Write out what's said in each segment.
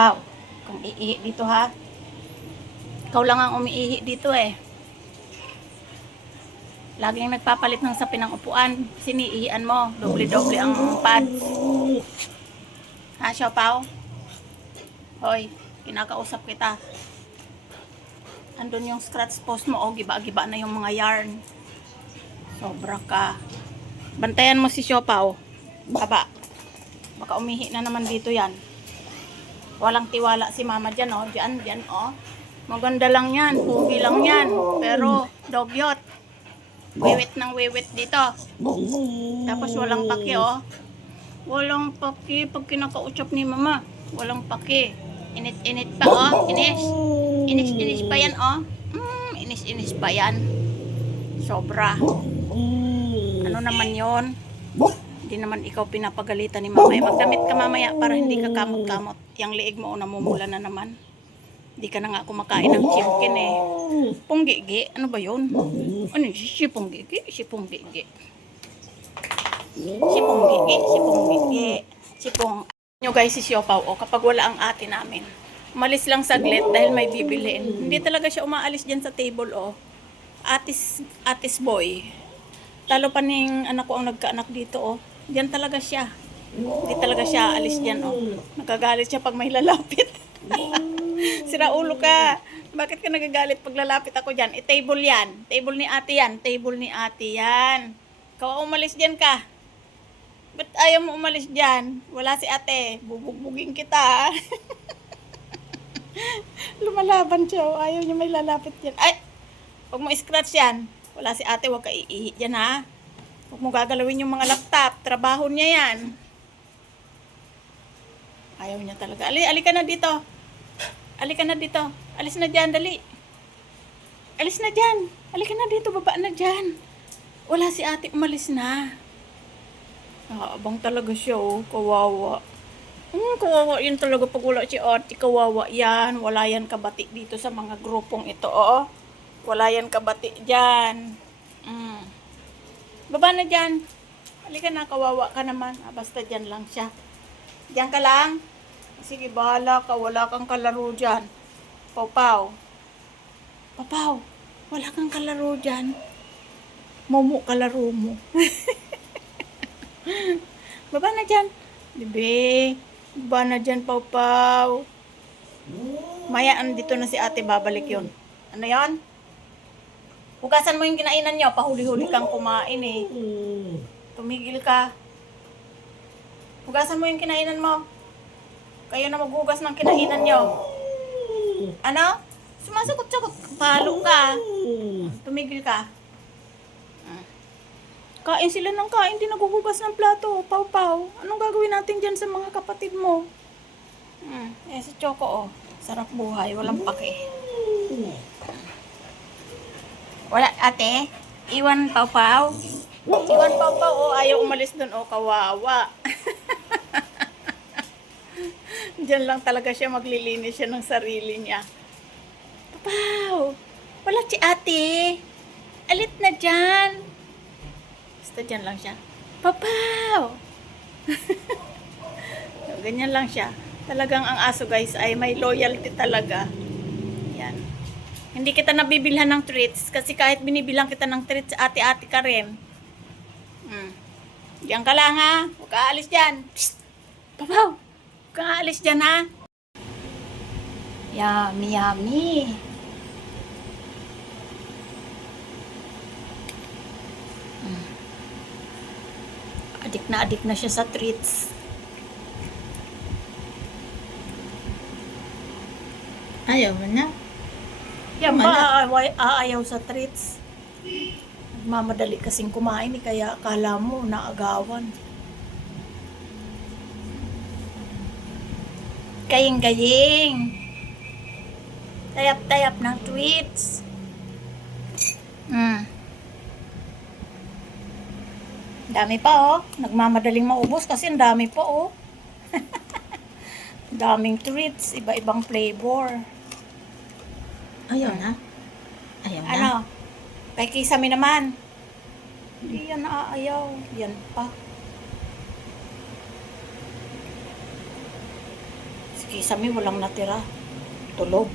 Pau, kung iihi dito ha. Ikaw lang ang umiihi dito eh. Laging nagpapalit ng sapin ng upuan. Siniihian mo. Doble-doble ang pads. Ha, Siopaw? Hoy, kinakausap kita. Andun yung scratch post mo. O, giba-giba na yung mga yarn. Sobra ka. Bantayan mo si Siopaw. Baba. Baka umihi na naman dito yan. Walang tiwala si mama dyan, oh. Dyan, oh. Maganda lang yan. Pugi lang yan. Pero, dogyot. Wiwit ng wiwit dito. Tapos walang paki, oh. Walang paki. Pag kinakausap ni mama, walang paki. Init-init pa, oh. Inis pa yan, oh. Inis pa yan. Sobra. Ano naman yon? Hindi naman ikaw pinapagalitan ni mama. Magdamit ka mamaya para hindi ka kamot-kamot. Yang liig mo, namumula na naman. Hindi ka na nga kumakain ng chicken eh. Punggigi? Ano ba yun? Ano yun? Si punggigi? Si punggigi. Si punggigi? Si punggigi. Si pung... Nyo guys, si Siopaw, oh, kapag wala ang ate namin, umalis lang saglit dahil may bibilhin. Hindi talaga siya umaalis dyan sa table, oh. Atis boy. Talo pa ning anak ko ang nagkaanak dito, oh. Diyan talaga siya. Hindi talaga siya alis dyan, oh. Nagagalit siya pag may lalapit. Sira ulo ka. Bakit ka nagagalit pag lalapit ako dyan? Table yan. Table ni ate yan. Table ni ate yan. Ikaw umalis dyan ka. Ba't ayaw mo umalis dyan? Wala si ate. Bubugbugin kita. Lumalaban siya. Oh. Ayaw niya may lalapit dyan. Ay! Huwag mo scratch yan. Wala si ate. Huwag ka iihi dyan ha. Huwag mo gagalawin yung mga laptop. Trabaho niya yan. Ayaw niya talaga. Alika na dito. Alika na dito. Alis na dyan, dali. Alis na dyan. Alika na dito, baba na dyan. Wala si ate, umalis na. Abang talaga siya, oh. Kawawa. Kawawa yun talaga pag wala si ate. Kawawa yan. Wala yan kabati dito sa mga grupong ito, oh. Wala yan kabati dyan. Baba na dyan. Alika na, kawawa ka naman. Basta dyan lang siya. Diyan ka lang. Sige, bahala ka. Wala kang kalaro dyan. Pau-pau. Pau-pau. Wala kang kalaro dyan. Momo kalaro mo. Baba na dyan. Bebe. Baba na dyan, Pau-pau. Maya, andito na si ate. Babalik yun. Ano yan? Hugasan mo yung kinainan nyo. Pahuli-huli kang kumain eh. Tumigil ka. Hugasan mo yung kinainan mo. Kayo na maghugas ng kinainan nyo. Ano? Sumasagot-sagot. Palo ka. Tumigil ka. Kain sila ng kain. Di naghuhugas ng plato. Pau-pau. Anong gagawin natin dyan sa mga kapatid mo? Si Choco, oh. Sarap buhay. Walang pake. Wala, ate. Iwan Pau-pau. Iwan Pau-pau, oh. Ayaw umalis dun, oh. Kawawa. Diyan lang talaga siya maglilinis siya ng sarili niya. Papaw! Wala si ate. Alit na dyan. Basta dyan lang siya. Papaw! Ganyan lang siya. Talagang ang aso guys ay may loyalty talaga. Yan. Hindi kita nabibilhan ng treats kasi kahit binibilang kita ng treats, ate-ate ka rin. Diyan ka lang ha. Huwag ka alis dyan. Psst! Papaw! Kaalis dyan ha. Yummy, yummy. Adik na siya sa treats. Ayaw mo na. Yan ba aayaw sa treats? Nagmamadali kasing kumain eh, kaya akala mo naagawan. Gaying-gaying. Tayap-tayap ng tweets. Dami pa, oh. Nagmamadaling maubos kasi ang dami pa, oh. Daming treats. Iba-ibang flavor. Ayaw na. Ayaw na. Ano? Kay Kisame naman. Hindi yan naaayaw. Yan pa. Kisame walang natira. Tulog.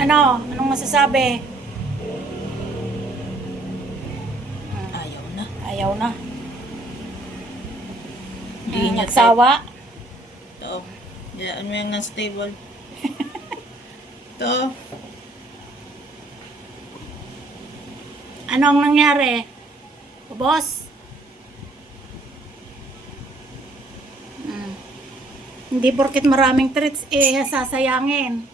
Ano? Anong masasabi? Ayaw na. Ayaw na. Hindi niya Nagsawa. Ito. Diyan mo yung stable. Ito. Anong nangyari? Boss? Hindi porket maraming treats, sasayangin.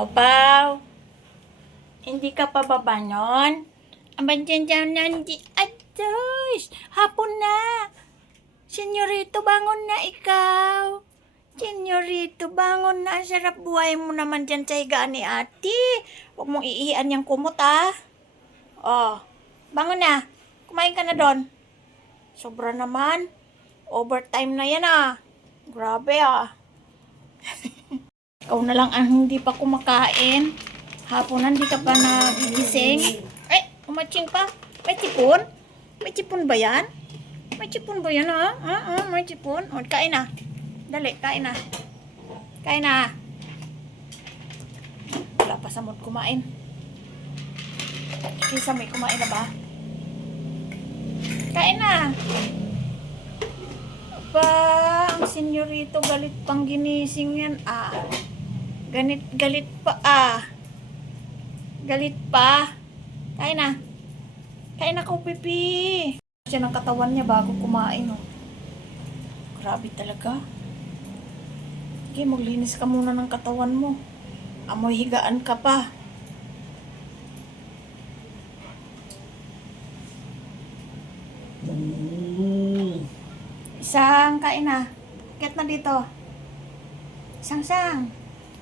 Opaw, hindi ka pa ba bangon? Aban dyan nandi. Ados, hapon na. Senyorito, bangon na ikaw. Senyorito, bangon na. Ang sarap buhay mo naman dyan sa higaan ni ate. Huwag mong iian yung kumot, ah. Oh, bangon na. Kumain ka na doon. Sobra naman. Overtime na yan, ah. Grabe, ah. Ikaw na lang ang hindi pa kumakain. Hapon hindi ka pa nagigising. Ay, umaching pa. May tipon? May tipon ba yan? May tipon ba yan, ha? May tipon. O, kain na. Dali, kain na. Kain na. Wala pa sa mood kumain. Kisa may kumain na ba? Kain na. Aba, ang senyorito galit pang ginising yan, ah. Galit pa, ah. Galit pa. Kain na. Kain na ko, pipi. Siya ng katawan niya bago kumain, oh. Grabe talaga. Okay, maglinis ka muna ng katawan mo. Amoy higaan ka pa. Isang, kain na. Get na dito. Isang.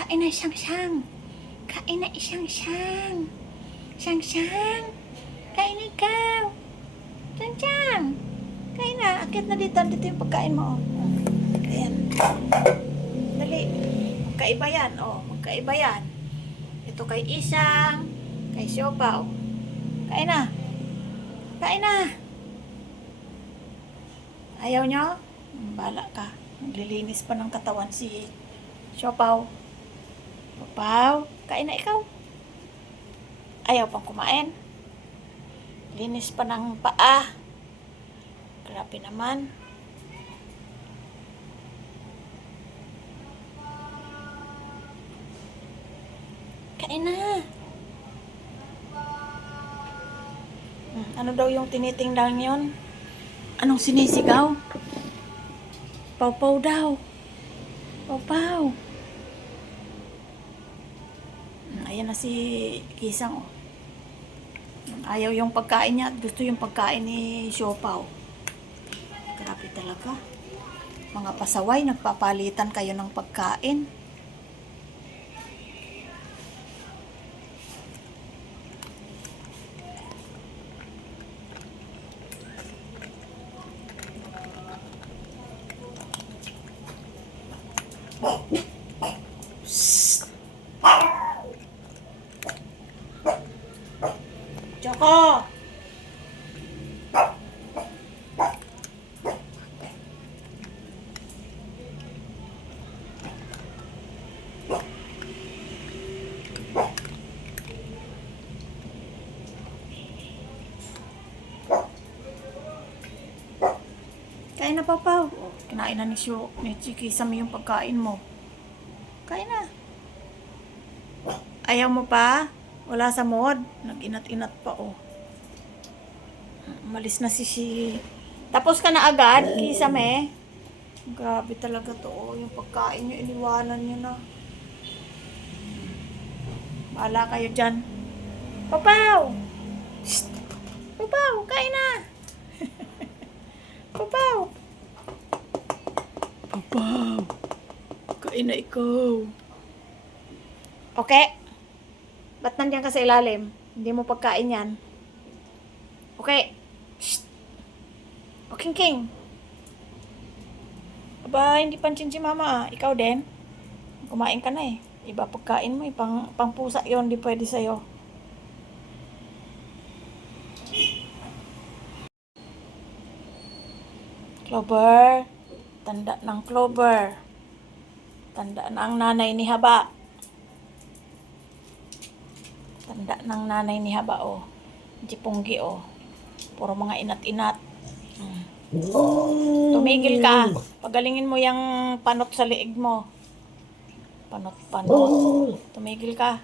Kain na isang. Kain na isang. Isang. Kain na ikaw. Isang. Kain na. Akit na dito. Dito yung pagkain mo. Oh. Dali. Magkaiba yan. Oh, magkaiba yan. Ito kay Isang, kay Siopaw. Kain na. Kain na. Ayaw nyo? Bala ka. Naglilinis pa ng katawan si Siopaw. Siopaw, kain na ikaw. Ayaw pang kumain. Linis pa ng paa. Grabe naman. Kain na. Ano daw yung tinitingnan yon? Anong sinisigaw? Pawpaw daw. Pawpaw. Ayan na si Kisang. Oh. Ayaw yung pagkain niya. Gusto yung pagkain ni Siopaw. Grabe talaga. Mga pasaway, nagpapalitan kayo ng pagkain. Choco! Kain na, Papaw. Kinain na ni Kisam yung pagkain mo. Kain na. Ayaw mo pa? Wala sa mood. Nag-inat-inat pa, oh. Malis na si... Tapos ka na agad, Kisam eh. Grabe talaga to, oh. Yung pagkain nyo, iniwanan nyo na. Bahala kayo dyan. Papaw! Shh! Papaw, kain na! Papaw! Papaw! Kain na ikaw. Okay? Ba't nandiyan ka sa ilalim? Hindi mo pagkain yan. Okay? Shh! O, King. Aba, hindi pansin si mama. Ikaw din. Kumain ka na eh. Iba pagkain mo eh. Pang pusa yun. Hindi pwede sa'yo. Clover. Tanda ng Clover. Tanda na ang nanay ni Haba. Tanda ng nanay ni Haba, oh. Jipunggi, oh. Puro mga inat-inat. Tumigil ka. Pagalingin mo yung panot sa liig mo. Panot. Tumigil ka.